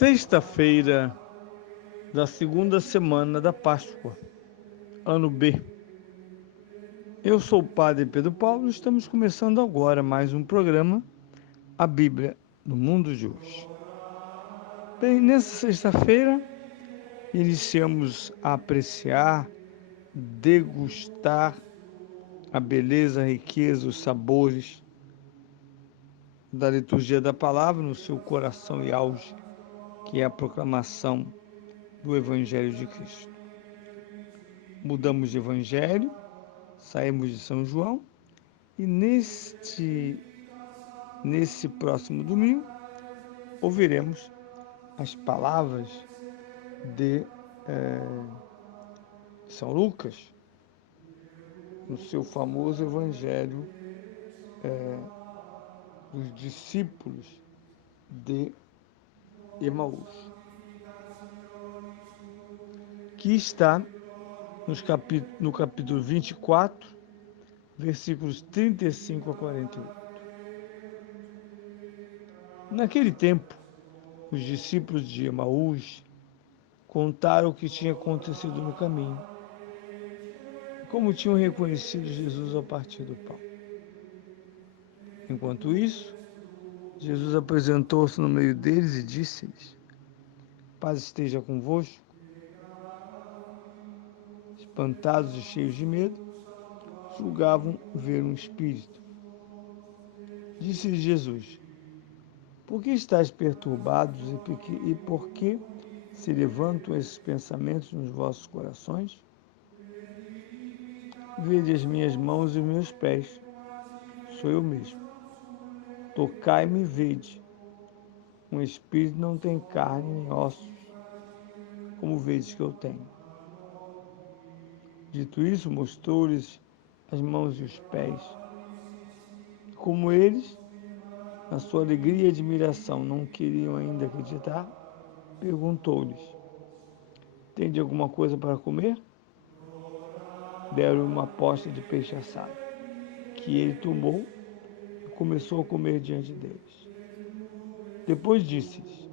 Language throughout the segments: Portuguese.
Sexta-feira da segunda semana da Páscoa, ano B. Eu sou o Padre Pedro Paulo e estamos começando agora mais um programa, A Bíblia no Mundo de Hoje. Bem, nessa sexta-feira, iniciamos a apreciar, degustar a beleza, a riqueza, os sabores da liturgia da palavra no seu coração e auge, que é a proclamação do Evangelho de Cristo. Mudamos de Evangelho, saímos de São João e nesse próximo domingo ouviremos as palavras de São Lucas no seu famoso Evangelho dos discípulos de Emaús, que está no capítulo 24, versículos 35 a 48. Naquele tempo, os discípulos de Emaús contaram o que tinha acontecido no caminho, como tinham reconhecido Jesus ao partir do pão. Enquanto isso, Jesus apresentou-se no meio deles e disse-lhes: Paz esteja convosco. Espantados e cheios de medo, julgavam ver um espírito. Disse-lhes Jesus: Por que estáis perturbados e por que se levantam esses pensamentos nos vossos corações? Vede as minhas mãos e os meus pés, sou eu mesmo. Tocai-me e vede. Um espírito não tem carne nem ossos, como vedes que eu tenho. Dito isso, mostrou-lhes as mãos e os pés. Como eles, na sua alegria e admiração, não queriam ainda acreditar, perguntou-lhes: Tende alguma coisa para comer? Deram-lhe uma posta de peixe assado, que ele tomou e começou a comer diante deles. Depois disse-lhes: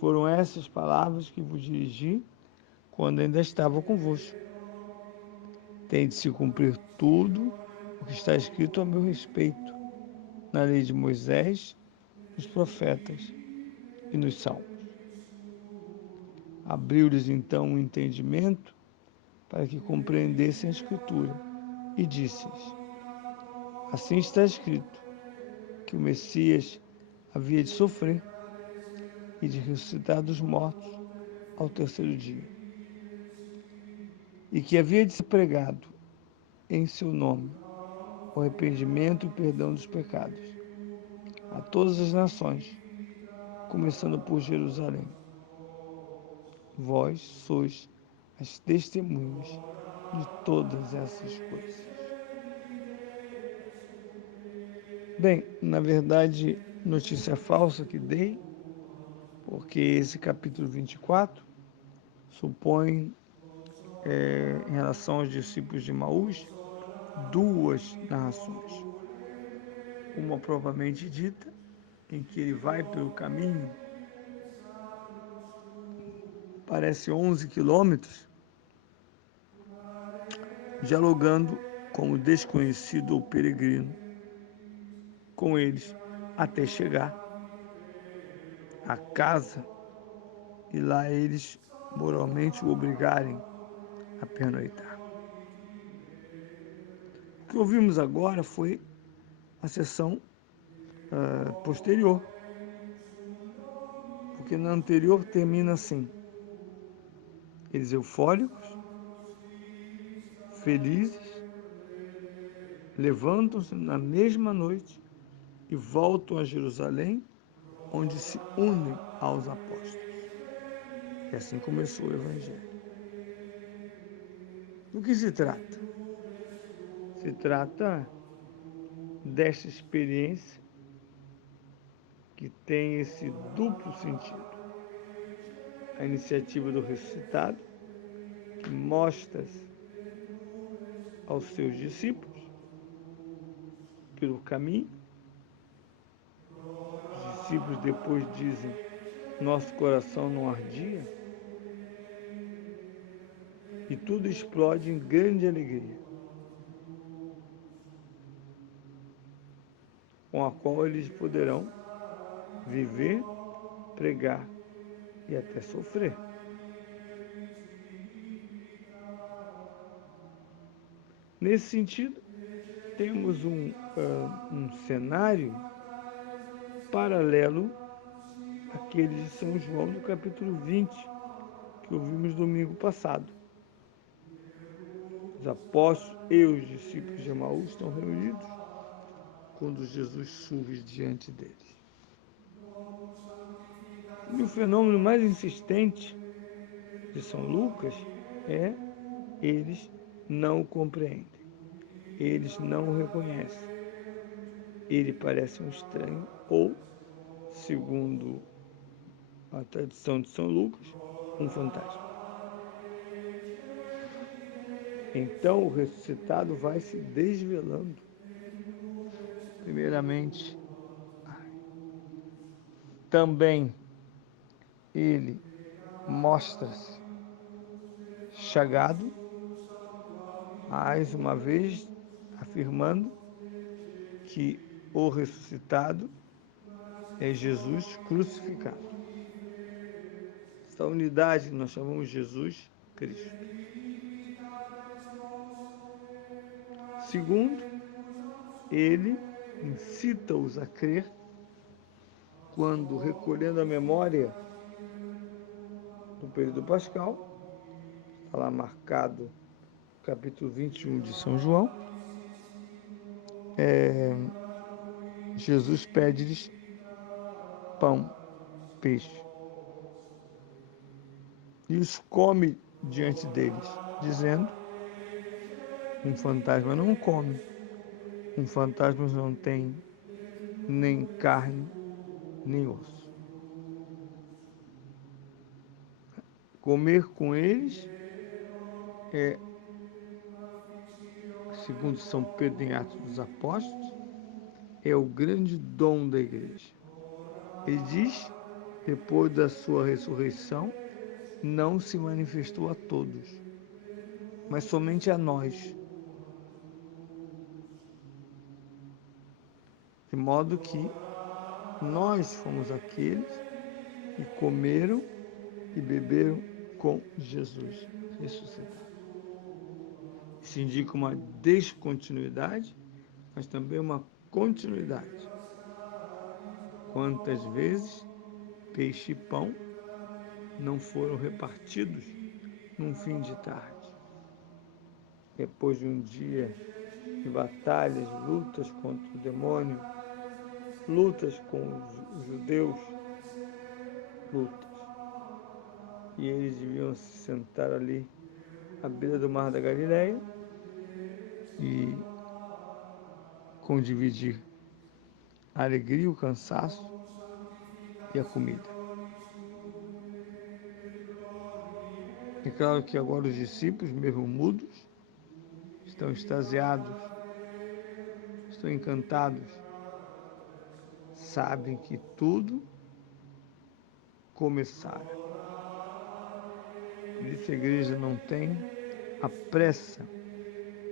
Foram essas palavras que vos dirigi quando ainda estava convosco. Tem de se cumprir tudo o que está escrito a meu respeito na lei de Moisés, nos profetas e nos salmos. Abriu-lhes então o entendimento para que compreendessem a Escritura e disse-lhes: Assim está escrito, que o Messias havia de sofrer e de ressuscitar dos mortos ao terceiro dia, e que havia de ser pregado em seu nome o arrependimento e o perdão dos pecados a todas as nações, começando por Jerusalém. Vós sois as testemunhas de todas essas coisas. Bem, na verdade, notícia falsa que dei, porque esse capítulo 24 supõe, em relação aos discípulos de Emaús, duas narrações. Uma propriamente dita, em que ele vai pelo caminho, parece 11 quilômetros, dialogando como desconhecido ou peregrino com eles, até chegar à casa e lá eles moralmente o obrigarem a pernoitar. O que ouvimos agora foi a sessão posterior, porque na anterior termina assim: eles eufóricos, felizes, levantam-se na mesma noite e voltam a Jerusalém, onde se unem aos apóstolos. E assim começou o Evangelho. Do que se trata? Se trata desta experiência que tem esse duplo sentido. A iniciativa do ressuscitado, que mostra-se aos seus discípulos pelo caminho. Os discípulos depois dizem nosso coração não ardia? E tudo explode em grande alegria, com a qual eles poderão viver, pregar e até sofrer. Nesse sentido, temos um cenário paralelo àquele de São João, do capítulo 20, que ouvimos domingo passado. Os apóstolos e os discípulos de Emaús estão reunidos quando Jesus surge diante deles. E o fenômeno mais insistente de São Lucas é: eles não o compreendem, eles não o reconhecem. Ele parece um estranho ou, segundo a tradição de São Lucas, um fantasma. Então o ressuscitado vai se desvelando. Primeiramente, também ele mostra-se chagado, mais uma vez afirmando que o ressuscitado é Jesus crucificado. Essa unidade nós chamamos Jesus Cristo. Segundo, ele incita-os a crer quando, recolhendo a memória do período pascal, está lá marcado no capítulo 21 de São João, Jesus pede-lhes pão, peixe, e os come diante deles, dizendo: um fantasma não come, um fantasma não tem nem carne, nem osso. Comer com eles é, segundo São Pedro em Atos dos Apóstolos, é o grande dom da igreja. Ele diz: depois da sua ressurreição, não se manifestou a todos, mas somente a nós. De modo que nós fomos aqueles que comeram e beberam com Jesus ressuscitado. Isso indica uma descontinuidade, mas também uma continuidade. Quantas vezes peixe e pão não foram repartidos num fim de tarde? Depois de um dia de batalhas, lutas contra o demônio, lutas com os judeus, lutas. E eles deviam se sentar ali à beira do mar da Galileia e condividir a alegria, o cansaço e a comida. É claro que agora os discípulos, mesmo mudos, estão extasiados, estão encantados, sabem que tudo começara. Por isso a igreja não tem a pressa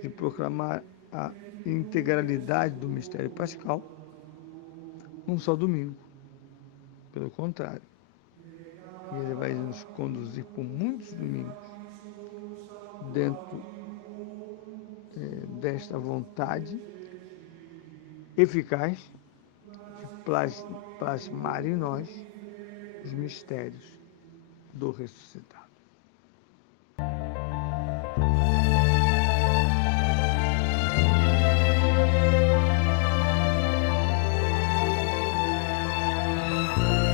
de proclamar a integralidade do mistério pascal num só domingo. Pelo contrário, ele vai nos conduzir por muitos domingos dentro desta vontade eficaz de plasmar em nós os mistérios do ressuscitado.